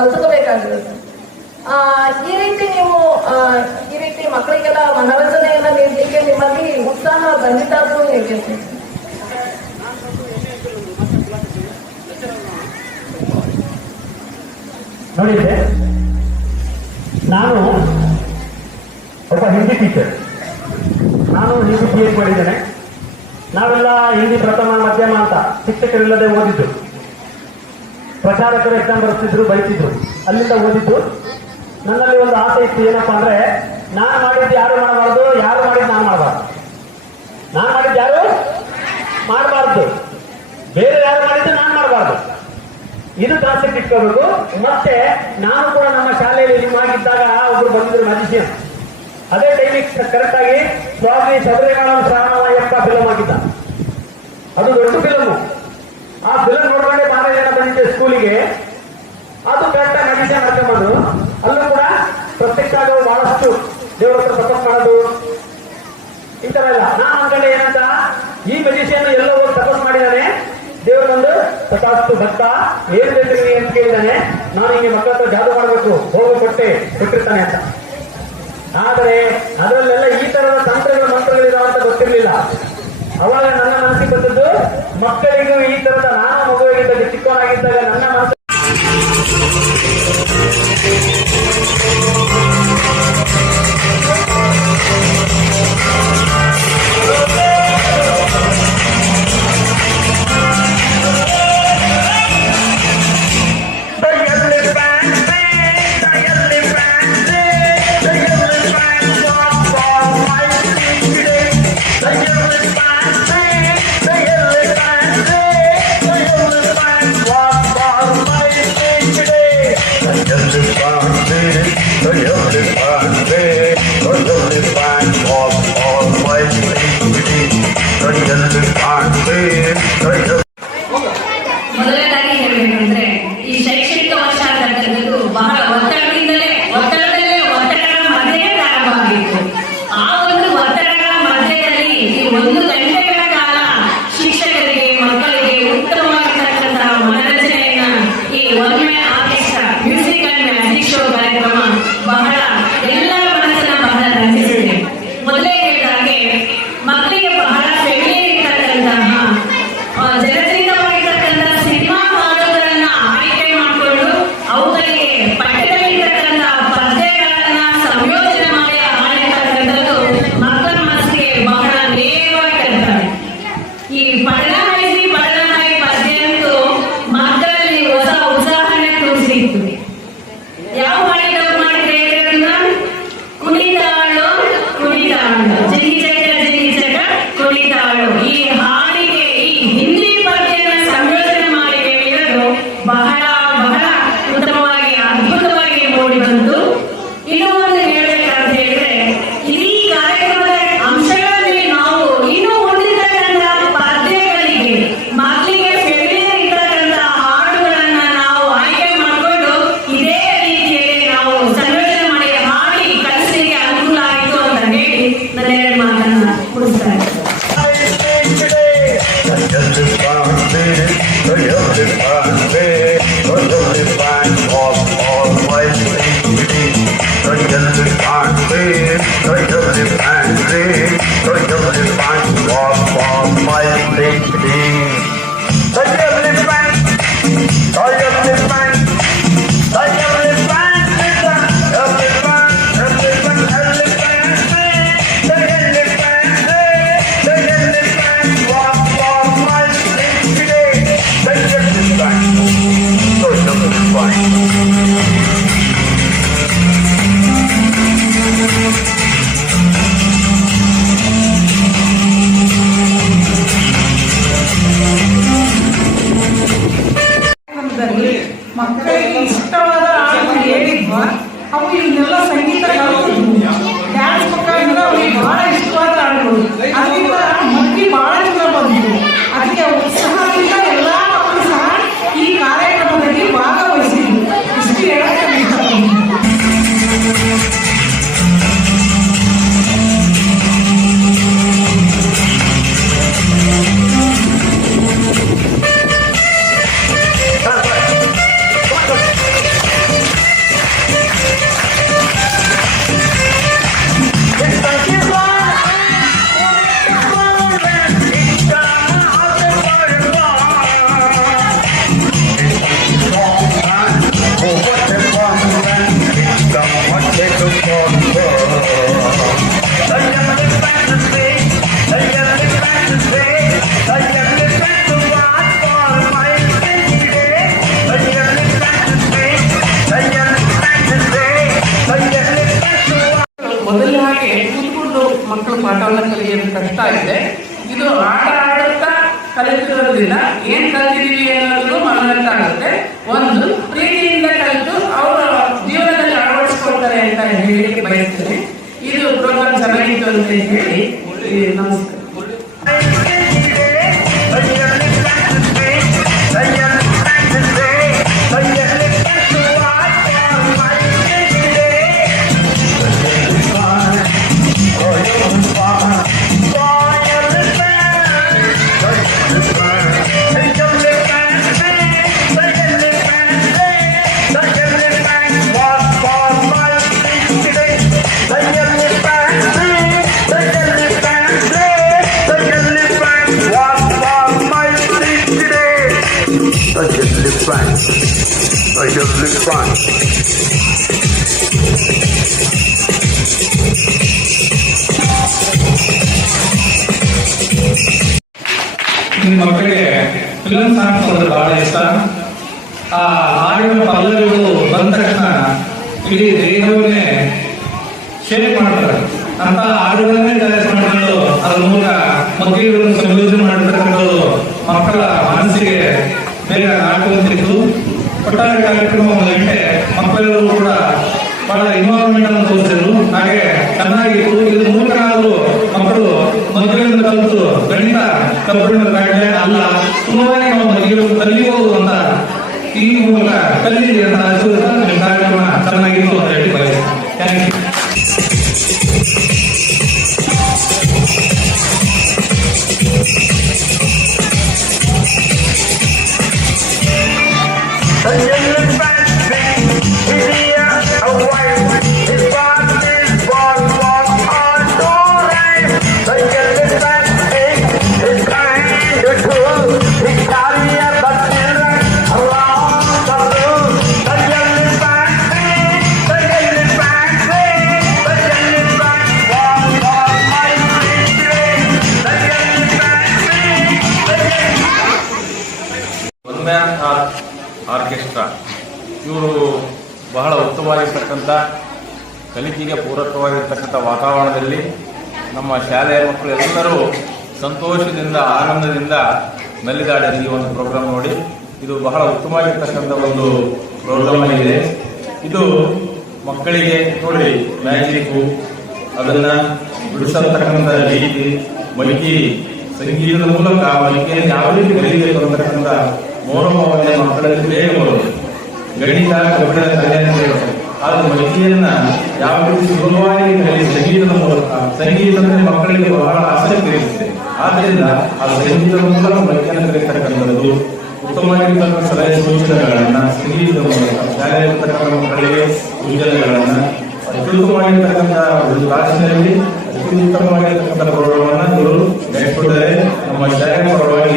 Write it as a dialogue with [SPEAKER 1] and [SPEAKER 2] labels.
[SPEAKER 1] ಕಲ್ತ್ಕೋಬೇಕಾಗಿರುತ್ತೆ ಆ, ಈ ರೀತಿ ನೀವು ಈ ರೀತಿ ಮಕ್ಕಳಿಗೆಲ್ಲ ಮನರಂಜನೆಯನ್ನ ನೀಡಲಿಕ್ಕೆ ನಿಮ್ಮಲ್ಲಿ ಉತ್ಸಾಹ ಬಂದಿದ್ದಾದ್ರೂ ಹೇಗೆ?
[SPEAKER 2] ನೋಡಿದ್ರೆ ನಾನು ಒಬ್ಬ ಹಿಂದಿ ಟೀಚರ್ ನಾನು ಹಿಂದಿ ಎಡ್ ಮಾಡಿದ್ದೇನೆ. ನಾವೆಲ್ಲ ಹಿಂದಿ ಪ್ರಥಮ ಮಧ್ಯಮ ಅಂತ ಶಿಕ್ಷಕರಿಲ್ಲದೆ ಓದಿದ್ದು. ಪ್ರಚಾರಕರು ಎಕ್ಸಾಮ್ ಬರ್ತಿದ್ರು ಬೈತಿದ್ರು. ಅಲ್ಲಿಂದ ಓದಿದ್ದು. ನನ್ನಲ್ಲಿ ಒಂದು ಆಸೆ ಇತ್ತು, ಏನಪ್ಪಾ ಅಂದ್ರೆ, ನಾನು ಮಾಡಿದ್ದು ಯಾರು ಮಾಡಬಾರ್ದು, ಯಾರು ಮಾಡಿದ್ದು ನಾನು ಮಾಡಬಾರ್ದು. ನಾನು ಮಾಡಿದ್ದು ಯಾರು? ಮಾಡಬಾರ್ದು. ಬೇರೆ ಯಾರು ಮಾಡಿದ್ದು ನಾನು ಮಾಡಬಾರ್ದು. ಇದು ಕಾನ್ಸೆಪ್ಟ್ ಇಟ್ಕೋಬೇಕು. ಮತ್ತೆ ನಾನು ಕೂಡ ನಮ್ಮ ಶಾಲೆಯಲ್ಲಿ ನಿಮ್ಮಾಗಿದ್ದಾಗ ಒಬ್ರು ಬಂದಿದ್ರು ಮ್ಯಾಜಿಷಿಯನ್ ಅದೇ ಟೈಮಿಗೆ ಕರೆಕ್ಟ್ ಆಗಿ ಸ್ವಾಮಿ ಶಬರಿಮಲ ಎಪ್ಪ ಫಿಲಮ್ ಆಗಿದ್ದ ಅದು ದೊಡ್ಡ ಫಿಲಮ್ ಆ ಫಿಲಮ್ ಸ್ಕೂಲಿಗೆ, ಅದು ಬೆಟ್ಟ ಮ್ಯಾಜಿಷಿಯನ್ ಮಾಡ್ಕೊಂಡ್ಬಂದು ಅಲ್ಲೂ ಕೂಡ ಪ್ರತ್ಯಕ್ಷ ಆಗೋ ಬಹಳಷ್ಟು ದೇವರ ಹತ್ರ ತಪಸ್ ಮಾಡೋದು ಈ ತರ ಇಲ್ಲ ನಾನು ಅನ್ಕೊಂಡೆ ಏನಂತ, ಈ ಮೆಜಿಷಿಯನ್ ಎಲ್ಲೋ ಹೋಗಿ ತಪಸ್ ಮಾಡಿದಾನೆ ದೇವರೊಂದು ತಥಾಸ್ತು ಭಕ್ತ, ಏನ್ ಬೇಕು ಅಂತ ಕೇಳಿದಾನೆ. ನಾನು ಹಿಂಗೆ ಮಕ್ಕಳ ಹತ್ರ ಜಾದು ಮಾಡಬೇಕು ಹೋಗು ಕೊಟ್ಟೆ, ಕೊಟ್ಟಿರ್ತಾನೆ ಅಂತ. ಆದರೆ ಅದರಲ್ಲೆಲ್ಲ ಈ ತರದ ತಂತ್ರಗಳು ಅಂತ ಗೊತ್ತಿರಲಿಲ್ಲ. ಅವಾಗ ನನ್ನ ಮನಸ್ಸಿಗೆ ಬಂದದ್ದು ಮಕ್ಕಳಿಗೂ ಈ ತರದ ನಾನು ಮಗುವಾಗಿದ್ದಾಗ ಚಿಕ್ಕವನಾಗಿದ್ದಾಗ ನನ್ನ ಮನಸ್ಸು
[SPEAKER 3] ಕಲಿಯೋದು ಇದೆ ಇದು ಆಟ ಆಡುತ್ತಾ ಕಲಿತಿರೋದ್ರಿಂದ ಏನ್ ಕಲ್ತಿದೀವಿ ಅನ್ನೋದು ಮನವರಿಕೆ ಆಗುತ್ತೆ. ಒಂದು, ಪ್ರೀತಿಯಿಂದ ಕಲಿತು ಅವರ ಜೀವನದಲ್ಲಿ ಅಳವಡಿಸ್ಕೊಳ್ತಾರೆ ಅಂತ ಹೇಳಿ ಬಯಸ್ತೇನೆ. ಇದು ಪ್ರೋಗ್ರಾಮ್ ಚೆನ್ನಾಗಿತ್ತು ಅಂತ ಹೇಳಿ ನಮಸ್ಕಾರ.
[SPEAKER 4] ನಿಮ್ಮ ಮಕ್ಕಳಿಗೆ ಫಿಲಮ್ ಸಾಂಗ್ಸ್ ಅಂದ್ರೆ ಬಹಳ ಇಷ್ಟ. ಆ ಹಾಡಿನ ಪಲ್ಲವಿಗಳು ಬಂದ ತಕ್ಷಣ ಇಡೀ ದೇಹವನ್ನೇ ಶೇಪ್ ಮಾಡ್ತಾರೆ. ಅಂತ ಹಾಡುಗಳನ್ನೇ ತಯಾರಿಸಿ ಮಾಡಿಕೊಂಡು ಅದ್ರ ಮೂಲಕ ಮಕ್ಕಳುಗಳನ್ನು ಸಂಯೋಜನೆ ಮಾಡಿರ್ತಕ್ಕಂಥದ್ದು ಮಕ್ಕಳ ಮನಸ್ಸಿಗೆ ಬೇಗ ನಾಟುವಂತಿತ್ತು ಒಟ್ಟಾರೆ ಕಾರ್ಯಕ್ರಮ ಒಂದು ಗಂಟೆ ಮಕ್ಕಳೆಲ್ಲರೂ ಕೂಡ ಬಹಳ ಇನ್ವಾಲ್ವ್ಮೆಂಟ್ ಅನ್ನು ತೋರಿಸಿದ್ರು. ಹಾಗೆ ಚೆನ್ನಾಗಿತ್ತು. ಇದ್ರ ಮೂಲಕ ಆದರೂ ಮಕ್ಕಳು ಮಕ್ಕಳಿಂದ ಕಲಿತು, ಗಣಿತ ಕಬ್ಬಿಣದ ಸುಲಭವಾಗಿ ಕಲಿಯಬಹುದು ಅಂತ ಈ ಮೂಲಕ ಕಲೀಲಿ ಅಂತ ಅನಿಸುವುದರಿಂದ ನಿಮ್ಮ ಕಾರ್ಯಕ್ರಮ ಚೆನ್ನಾಗಿತ್ತು ಅಂತ ಹೇಳಿ ಬಯಸ್ತೀನಿ ಥ್ಯಾಂಕ್ ಯು
[SPEAKER 5] ಬಹಳ ಉತ್ತಮವಾಗಿರ್ತಕ್ಕಂಥ, ಕಲಿಕೆಗೆ ಪೂರಕವಾಗಿರ್ತಕ್ಕಂಥ ವಾತಾವರಣದಲ್ಲಿ ನಮ್ಮ ಶಾಲೆಯ ಮಕ್ಕಳು ಎಲ್ಲರೂ ಸಂತೋಷದಿಂದ, ಆನಂದದಿಂದ ನಲ್ಲಿದಾಡಿದ ಈ ಒಂದು ಪ್ರೋಗ್ರಾಮ್ ನೋಡಿ. ಇದು ಬಹಳ ಉತ್ತಮವಾಗಿರ್ತಕ್ಕಂಥ ಒಂದು ಪ್ರೋಗ್ರಾಮ್ ಆಗಿದೆ. ಇದು ಮಕ್ಕಳಿಗೆ ನೋಡಿ, ಮ್ಯಾಜಿಕ್ಕು, ಅದನ್ನು ಬಿಡಿಸತಕ್ಕಂಥ ರೀತಿ, ಮೈಕಿ, ಸಂಗೀತದ ಮೂಲಕ ಮಲಿಕೆಯಲ್ಲಿ ಯಾವ ರೀತಿ ಕಲಿಯಬೇಕು ಅಂತಕ್ಕಂಥ ಮೌನಭಾವನೆ ಮಕ್ಕಳಲ್ಲಿ ಬೇಗ ಬರೋದು ಗಣಿತ, ಕನ್ನಡ ಕಲಿಯಲಿದ್ದೇವೆ ಆದ್ರೆ ಮಹಿಳೆಯನ್ನ ಯಾವ ರೀತಿ ಸುಲಭವಾಗಿ ಕಲಿ ಸಂಗೀತದ ಮೂಲಕ, ಸಂಗೀತ ಅಂದ್ರೆ ಮಕ್ಕಳಿಗೆ ಬಹಳ ಆಸಕ್ತಿ ಇರುತ್ತೆ. ಆದ್ರಿಂದ ಆ ಸಂಗೀತದ ಮೂಲಕ ಮಹಿಳೆಯನ್ನು ಕಲಿತಕ್ಕಂಥದ್ದು ಉತ್ತಮವಾಗಿರ್ತಕ್ಕಂಥ ಸಲಹೆ ಸೂಚನೆಗಳನ್ನ, ಸಂಗೀತದ ಮೂಲಕ ಶಾಲೆಯಲ್ಲಿರ್ತಕ್ಕಂಥ ಮಕ್ಕಳಿಗೆ ಸೂಚನೆಗಳನ್ನ, ಅತ್ಯುತ್ತಮವಾಗಿರ್ತಕ್ಕಂಥ ಒಂದು ರಾಜ್ಯದಲ್ಲಿ ಅತ್ಯುತ್ತಮವಾಗಿರ್ತಕ್ಕಂಥ ಗೌರವವನ್ನು ಇವರು ನಡೆಸಿಕೊಟ್ಟರೆ ನಮ್ಮ ಶಾಲೆಯ ಪರವಾಗಿ